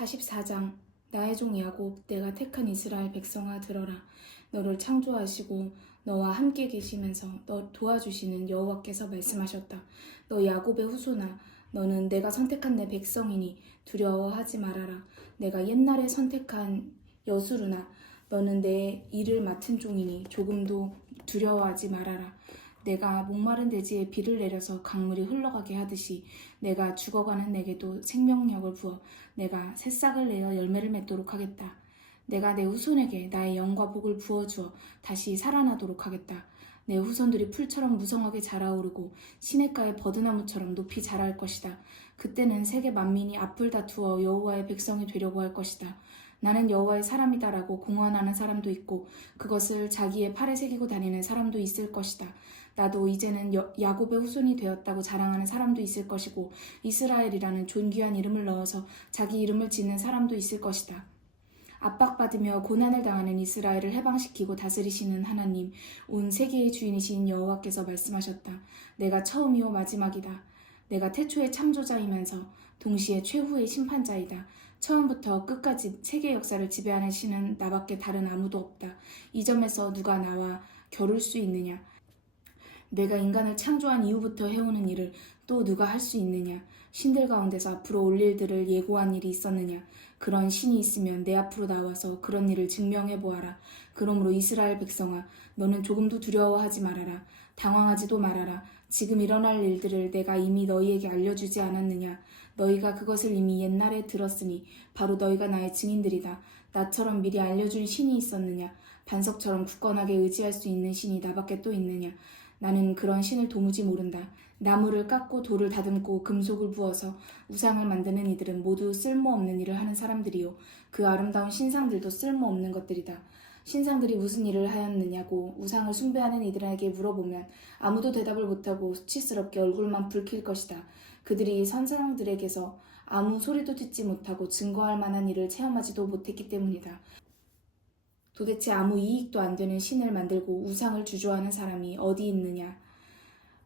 44장 나의 종 야곱 내가 택한 이스라엘 백성아 들어라. 너를 창조하시고 너와 함께 계시면서 너 도와주시는 여호와께서 말씀하셨다. 너 야곱의 후손아 너는 내가 선택한 내 백성이니 두려워하지 말아라. 내가 옛날에 선택한 여수르나 너는 내 일을 맡은 종이니 조금도 두려워하지 말아라. 내가 목마른 대지에 비를 내려서 강물이 흘러가게 하듯이 내가 죽어가는 내게도 생명력을 부어 내가 새싹을 내어 열매를 맺도록 하겠다. 내가 내 후손에게 나의 영과 복을 부어주어 다시 살아나도록 하겠다. 내 후손들이 풀처럼 무성하게 자라오르고 시냇가의 버드나무처럼 높이 자랄 것이다. 그때는 세계 만민이 앞을 다투어 여호와의 백성이 되려고 할 것이다. 나는 여호와의 사람이다라고 공언하는 사람도 있고 그것을 자기의 팔에 새기고 다니는 사람도 있을 것이다. 나도 이제는 야곱의 후손이 되었다고 자랑하는 사람도 있을 것이고 이스라엘이라는 존귀한 이름을 넣어서 자기 이름을 짓는 사람도 있을 것이다. 압박받으며 고난을 당하는 이스라엘을 해방시키고 다스리시는 하나님, 온 세계의 주인이신 여호와께서 말씀하셨다. 내가 처음이요 마지막이다. 내가 태초의 창조자이면서 동시에 최후의 심판자이다. 처음부터 끝까지 세계 역사를 지배하는 신은 나밖에 다른 아무도 없다. 이 점에서 누가 나와 겨룰 수 있느냐? 내가 인간을 창조한 이후부터 해오는 일을 또 누가 할 수 있느냐? 신들 가운데서 앞으로 올 일들을 예고한 일이 있었느냐? 그런 신이 있으면 내 앞으로 나와서 그런 일을 증명해 보아라. 그러므로 이스라엘 백성아, 너는 조금도 두려워하지 말아라. 당황하지도 말아라. 지금 일어날 일들을 내가 이미 너희에게 알려주지 않았느냐? 너희가 그것을 이미 옛날에 들었으니 바로 너희가 나의 증인들이다. 나처럼 미리 알려줄 신이 있었느냐? 반석처럼 굳건하게 의지할 수 있는 신이 나밖에 또 있느냐? 나는 그런 신을 도무지 모른다. 나무를 깎고 돌을 다듬고 금속을 부어서 우상을 만드는 이들은 모두 쓸모없는 일을 하는 사람들이요. 그 아름다운 신상들도 쓸모없는 것들이다. 신상들이 무슨 일을 하였느냐고 우상을 숭배하는 이들에게 물어보면 아무도 대답을 못하고 수치스럽게 얼굴만 붉힐 것이다. 그들이 선상들에게서 아무 소리도 듣지 못하고 증거할 만한 일을 체험하지도 못했기 때문이다. 도대체 아무 이익도 안 되는 신을 만들고 우상을 주조하는 사람이 어디 있느냐?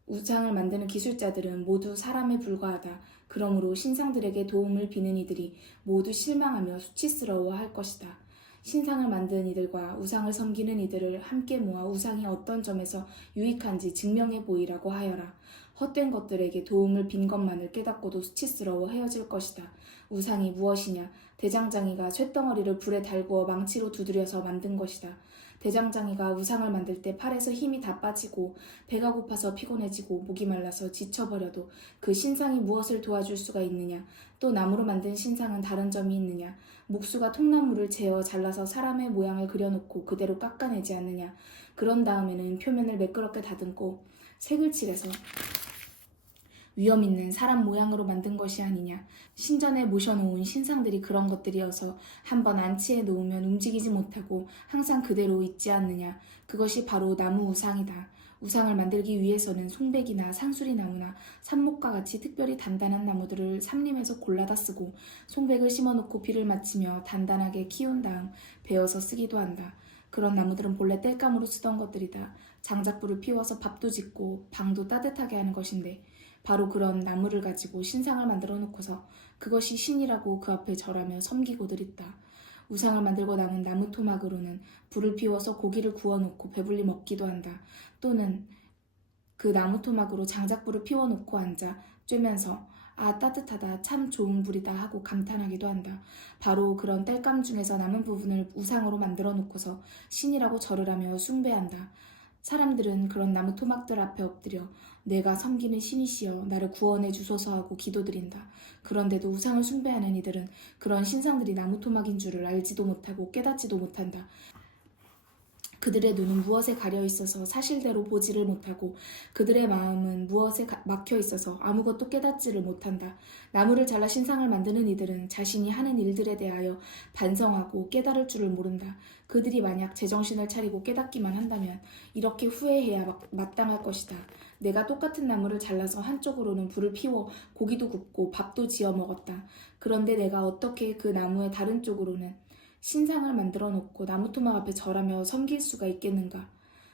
우상을 만드는 기술자들은 모두 사람에 불과하다. 그러므로 신상들에게 도움을 비는 이들이 모두 실망하며 수치스러워할 것이다. 신상을 만드는 이들과 우상을 섬기는 이들을 함께 모아 우상이 어떤 점에서 유익한지 증명해 보이라고 하여라. 헛된 것들에게 도움을 빈 것만을 깨닫고도 수치스러워 헤어질 것이다. 우상이 무엇이냐? 대장장이가 쇳덩어리를 불에 달구어 망치로 두드려서 만든 것이다. 대장장이가 우상을 만들 때 팔에서 힘이 다 빠지고 배가 고파서 피곤해지고 목이 말라서 지쳐버려도 그 신상이 무엇을 도와줄 수가 있느냐? 또 나무로 만든 신상은 다른 점이 있느냐? 목수가 통나무를 재어 잘라서 사람의 모양을 그려놓고 그대로 깎아내지 않느냐? 그런 다음에는 표면을 매끄럽게 다듬고 색을 칠해서 위험 있는 사람 모양으로 만든 것이 아니냐. 신전에 모셔놓은 신상들이 그런 것들이어서 한번 안치해 놓으면 움직이지 못하고 항상 그대로 있지 않느냐. 그것이 바로 나무 우상이다. 우상을 만들기 위해서는 송백이나 상수리나무나 삽목과 같이 특별히 단단한 나무들을 삼림에서 골라다 쓰고 송백을 심어놓고 비를 맞추며 단단하게 키운 다음 베어서 쓰기도 한다. 그런 나무들은 본래 땔감으로 쓰던 것들이다. 장작불을 피워서 밥도 짓고 방도 따뜻하게 하는 것인데 바로 그런 나무를 가지고 신상을 만들어 놓고서 그것이 신이라고 그 앞에 절하며 섬기고들 있다. 우상을 만들고 남은 나무 토막으로는 불을 피워서 고기를 구워놓고 배불리 먹기도 한다. 또는 그 나무 토막으로 장작불을 피워놓고 앉아 쬐면서 아 따뜻하다 참 좋은 불이다 하고 감탄하기도 한다. 바로 그런 땔감 중에서 남은 부분을 우상으로 만들어 놓고서 신이라고 절을 하며 숭배한다. 사람들은 그런 나무 토막들 앞에 엎드려 내가 섬기는 신이시여 나를 구원해 주소서 하고 기도드린다. 그런데도 우상을 숭배하는 이들은 그런 신상들이 나무 토막인 줄을 알지도 못하고 깨닫지도 못한다. 그들의 눈은 무엇에 가려 있어서 사실대로 보지를 못하고 그들의 마음은 무엇에 막혀 있어서 아무것도 깨닫지를 못한다. 나무를 잘라 신상을 만드는 이들은 자신이 하는 일들에 대하여 반성하고 깨달을 줄을 모른다. 그들이 만약 제정신을 차리고 깨닫기만 한다면 이렇게 후회해야 마땅할 것이다. 내가 똑같은 나무를 잘라서 한쪽으로는 불을 피워 고기도 굽고 밥도 지어 먹었다. 그런데 내가 어떻게 그 나무의 다른 쪽으로는 신상을 만들어 놓고 나무토막 앞에 절하며 섬길 수가 있겠는가?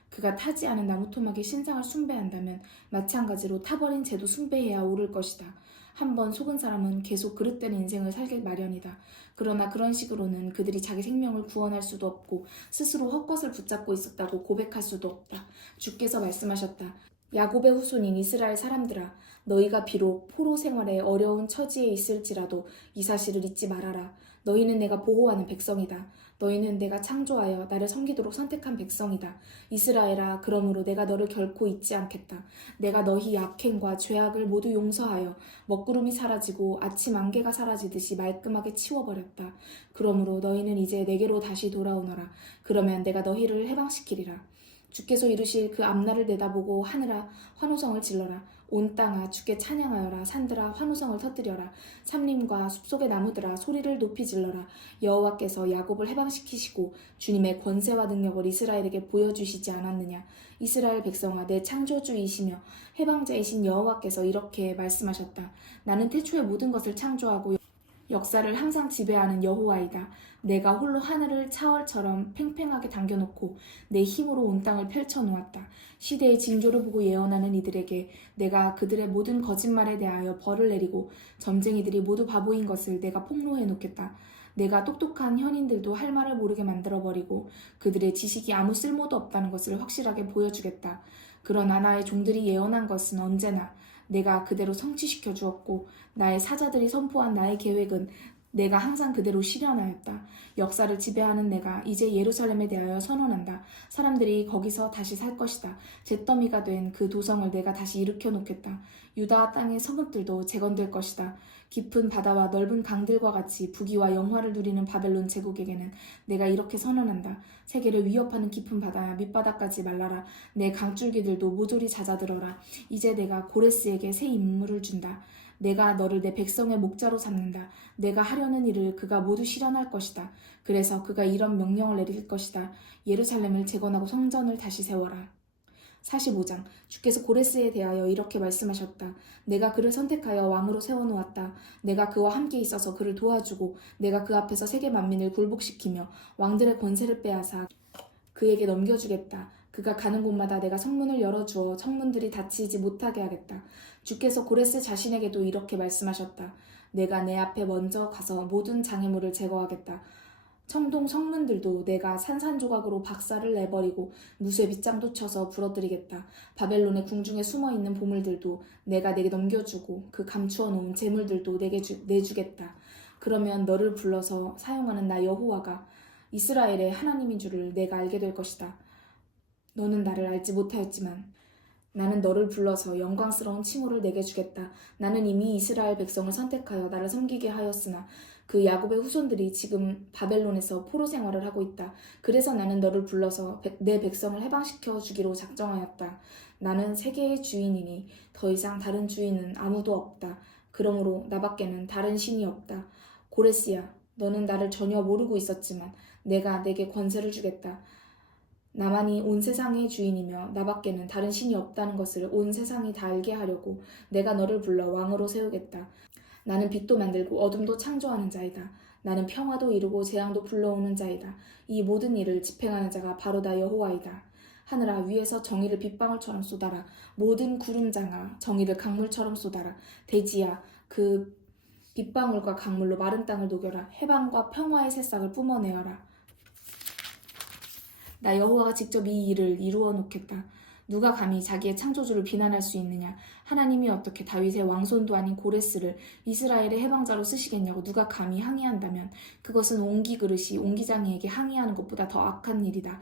그가 타지 않은 나무토막의 신상을 숭배한다면 마찬가지로 타버린 재도 숭배해야 옳을 것이다. 한번 속은 사람은 계속 그릇된 인생을 살게 마련이다. 그러나 그런 식으로는 그들이 자기 생명을 구원할 수도 없고 스스로 헛것을 붙잡고 있었다고 고백할 수도 없다. 주께서 말씀하셨다. 야곱의 후손인 이스라엘 사람들아, 너희가 비록 포로 생활에 어려운 처지에 있을지라도 이 사실을 잊지 말아라. 너희는 내가 보호하는 백성이다. 너희는 내가 창조하여 나를 섬기도록 선택한 백성이다. 이스라엘아, 그러므로 내가 너를 결코 잊지 않겠다. 내가 너희 악행과 죄악을 모두 용서하여 먹구름이 사라지고 아침 안개가 사라지듯이 말끔하게 치워버렸다. 그러므로 너희는 이제 내게로 다시 돌아오너라. 그러면 내가 너희를 해방시키리라. 주께서 이루실 그 앞날을 내다보고 하늘아 환호성을 질러라. 온 땅아 주께 찬양하여라. 산들아 환호성을 터뜨려라. 산림과 숲속의 나무들아 소리를 높이 질러라. 여호와께서 야곱을 해방시키시고 주님의 권세와 능력을 이스라엘에게 보여주시지 않았느냐. 이스라엘 백성아, 내 창조주이시며 해방자이신 여호와께서 이렇게 말씀하셨다. 나는 태초에 모든 것을 창조하고 역사를 항상 지배하는 여호와이다. 내가 홀로 하늘을 차월처럼 팽팽하게 당겨놓고 내 힘으로 온 땅을 펼쳐놓았다. 시대의 징조를 보고 예언하는 이들에게 내가 그들의 모든 거짓말에 대하여 벌을 내리고 점쟁이들이 모두 바보인 것을 내가 폭로해 놓겠다. 내가 똑똑한 현인들도 할 말을 모르게 만들어버리고 그들의 지식이 아무 쓸모도 없다는 것을 확실하게 보여주겠다. 그러나 나의 종들이 예언한 것은 언제나 내가 그대로 성취시켜 주었고 나의 사자들이 선포한 나의 계획은 내가 항상 그대로 실현하였다. 역사를 지배하는 내가 이제 예루살렘에 대하여 선언한다. 사람들이 거기서 다시 살 것이다. 잿더미가 된 그 도성을 내가 다시 일으켜 놓겠다. 유다 땅의 성읍들도 재건될 것이다. 깊은 바다와 넓은 강들과 같이 부귀와 영화를 누리는 바벨론 제국에게는 내가 이렇게 선언한다. 세계를 위협하는 깊은 바다야 밑바닥까지 말라라. 내 강줄기들도 모조리 잦아들어라. 이제 내가 고레스에게 새 임무를 준다. 내가 너를 내 백성의 목자로 삼는다. 내가 하려는 일을 그가 모두 실현할 것이다. 그래서 그가 이런 명령을 내릴 것이다. 예루살렘을 재건하고 성전을 다시 세워라. 45장. 주께서 고레스에 대하여 이렇게 말씀하셨다. 내가 그를 선택하여 왕으로 세워놓았다. 내가 그와 함께 있어서 그를 도와주고 내가 그 앞에서 세계 만민을 굴복시키며 왕들의 권세를 빼앗아 그에게 넘겨주겠다. 그가 가는 곳마다 내가 성문을 열어주어 성문들이 닫히지 못하게 하겠다. 주께서 고레스 자신에게도 이렇게 말씀하셨다. 내가 내 앞에 먼저 가서 모든 장애물을 제거하겠다. 청동 성문들도 내가 산산조각으로 박살을 내버리고 무쇠 빗장도 쳐서 부러뜨리겠다. 바벨론의 궁중에 숨어있는 보물들도 내가 내게 넘겨주고 그 감추어 놓은 재물들도 내게 내주겠다. 그러면 너를 불러서 사용하는 나 여호와가 이스라엘의 하나님인 줄을 내가 알게 될 것이다. 너는 나를 알지 못하였지만 나는 너를 불러서 영광스러운 칭호를 내게 주겠다. 나는 이미 이스라엘 백성을 선택하여 나를 섬기게 하였으나 그 야곱의 후손들이 지금 바벨론에서 포로 생활을 하고 있다. 그래서 나는 너를 불러서 내 백성을 해방시켜 주기로 작정하였다. 나는 세계의 주인이니 더 이상 다른 주인은 아무도 없다. 그러므로 나밖에는 다른 신이 없다. 고레스야, 너는 나를 전혀 모르고 있었지만 내가 내게 권세를 주겠다. 나만이 온 세상의 주인이며 나밖에는 다른 신이 없다는 것을 온 세상이 다 알게 하려고 내가 너를 불러 왕으로 세우겠다. 나는 빛도 만들고 어둠도 창조하는 자이다. 나는 평화도 이루고 재앙도 불러오는 자이다. 이 모든 일을 집행하는 자가 바로 나 여호와이다. 하늘아, 위에서 정의를 빗방울처럼 쏟아라. 모든 구름장아, 정의를 강물처럼 쏟아라. 대지야, 그 빗방울과 강물로 마른 땅을 녹여라. 해방과 평화의 새싹을 뿜어내어라. 나 여호와가 직접 이 일을 이루어 놓겠다. 누가 감히 자기의 창조주를 비난할 수 있느냐. 하나님이 어떻게 다윗의 왕손도 아닌 고레스를 이스라엘의 해방자로 쓰시겠냐고 누가 감히 항의한다면 그것은 옹기그릇이 옹기장이에게 항의하는 것보다 더 악한 일이다.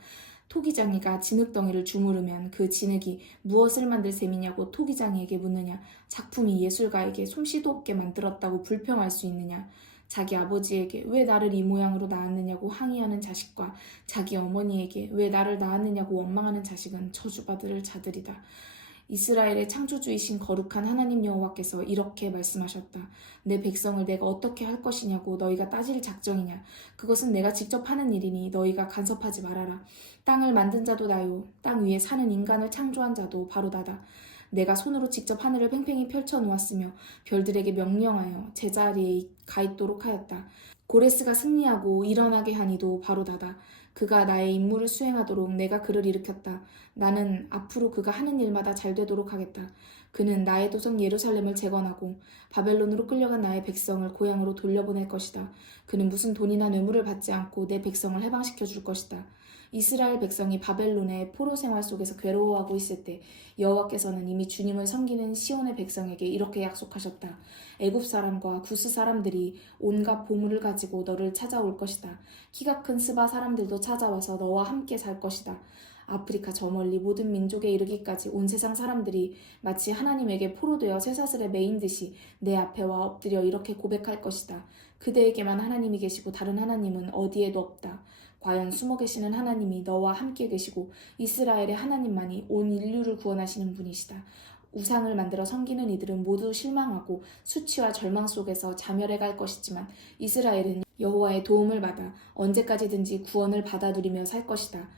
토기장이가 진흙덩이를 주무르면 그 진흙이 무엇을 만들 셈이냐고 토기장이에게 묻느냐. 작품이 예술가에게 솜씨도 없게 만들었다고 불평할 수 있느냐. 자기 아버지에게 왜 나를 이 모양으로 낳았느냐고 항의하는 자식과 자기 어머니에게 왜 나를 낳았느냐고 원망하는 자식은 저주받을 자들이다. 이스라엘의 창조주이신 거룩한 하나님 여호와께서 이렇게 말씀하셨다. 내 백성을 내가 어떻게 할 것이냐고 너희가 따질 작정이냐. 그것은 내가 직접 하는 일이니 너희가 간섭하지 말아라. 땅을 만든 자도 나요. 땅 위에 사는 인간을 창조한 자도 바로 나다. 내가 손으로 직접 하늘을 팽팽히 펼쳐 놓았으며 별들에게 명령하여 제자리에 가 있도록 하였다. 고레스가 승리하고 일어나게 한 이도 바로 나다. 그가 나의 임무를 수행하도록 내가 그를 일으켰다. 나는 앞으로 그가 하는 일마다 잘 되도록 하겠다. 그는 나의 도성 예루살렘을 재건하고 바벨론으로 끌려간 나의 백성을 고향으로 돌려보낼 것이다. 그는 무슨 돈이나 뇌물을 받지 않고 내 백성을 해방시켜 줄 것이다. 이스라엘 백성이 바벨론의 포로 생활 속에서 괴로워하고 있을 때 여호와께서는 이미 주님을 섬기는 시온의 백성에게 이렇게 약속하셨다. 애굽 사람과 구스 사람들이 온갖 보물을 가지고 너를 찾아올 것이다. 키가 큰 스바 사람들도 찾아와서 너와 함께 살 것이다. 아프리카 저 멀리 모든 민족에 이르기까지 온 세상 사람들이 마치 하나님에게 포로되어 쇠사슬에 매인 듯이 내 앞에 와 엎드려 이렇게 고백할 것이다. 그대에게만 하나님이 계시고 다른 하나님은 어디에도 없다. 과연 숨어 계시는 하나님이 너와 함께 계시고 이스라엘의 하나님만이 온 인류를 구원하시는 분이시다. 우상을 만들어 섬기는 이들은 모두 실망하고 수치와 절망 속에서 자멸해 갈 것이지만 이스라엘은 여호와의 도움을 받아 언제까지든지 구원을 받아 누리며 살 것이다.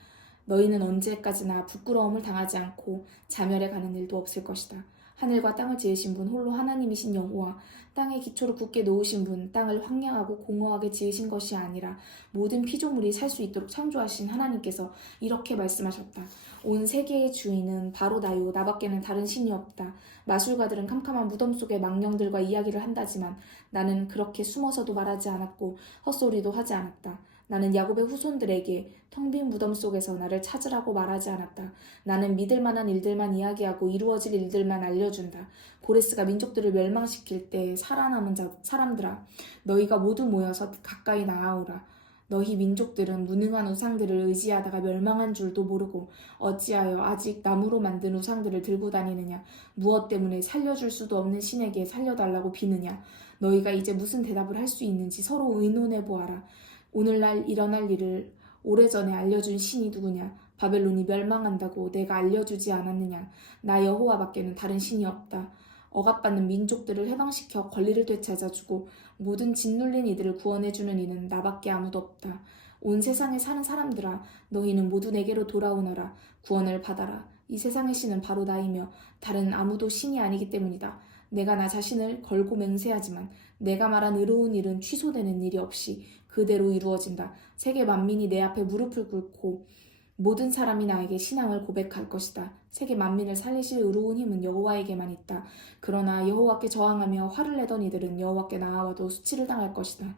너희는 언제까지나 부끄러움을 당하지 않고 자멸해 가는 일도 없을 것이다. 하늘과 땅을 지으신 분 홀로 하나님이신 여호와, 땅의 기초를 굳게 놓으신 분, 땅을 황량하고 공허하게 지으신 것이 아니라 모든 피조물이 살 수 있도록 창조하신 하나님께서 이렇게 말씀하셨다. 온 세계의 주인은 바로 나요. 나밖에는 다른 신이 없다. 마술가들은 캄캄한 무덤 속의 망령들과 이야기를 한다지만 나는 그렇게 숨어서도 말하지 않았고 헛소리도 하지 않았다. 나는 야곱의 후손들에게 텅 빈 무덤 속에서 나를 찾으라고 말하지 않았다. 나는 믿을 만한 일들만 이야기하고 이루어질 일들만 알려준다. 고레스가 민족들을 멸망시킬 때 살아남은 사람들아, 너희가 모두 모여서 가까이 나아오라. 너희 민족들은 무능한 우상들을 의지하다가 멸망한 줄도 모르고 어찌하여 아직 나무로 만든 우상들을 들고 다니느냐. 무엇 때문에 살려줄 수도 없는 신에게 살려달라고 비느냐. 너희가 이제 무슨 대답을 할 수 있는지 서로 의논해 보아라. 오늘날 일어날 일을 오래전에 알려준 신이 누구냐? 바벨론이 멸망한다고 내가 알려주지 않았느냐? 나 여호와밖에는 다른 신이 없다. 억압받는 민족들을 해방시켜 권리를 되찾아주고 모든 짓눌린 이들을 구원해주는 이는 나밖에 아무도 없다. 온 세상에 사는 사람들아, 너희는 모두 내게로 돌아오너라. 구원을 받아라. 이 세상의 신은 바로 나이며 다른 아무도 신이 아니기 때문이다. 내가 나 자신을 걸고 맹세하지만 내가 말한 의로운 일은 취소되는 일이 없이 그대로 이루어진다. 세계 만민이 내 앞에 무릎을 꿇고 모든 사람이 나에게 신앙을 고백할 것이다. 세계 만민을 살리실 의로운 힘은 여호와에게만 있다. 그러나 여호와께 저항하며 화를 내던 이들은 여호와께 나아와도 수치를 당할 것이다.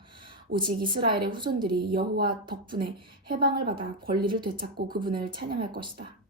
오직 이스라엘의 후손들이 여호와 덕분에 해방을 받아 권리를 되찾고 그분을 찬양할 것이다.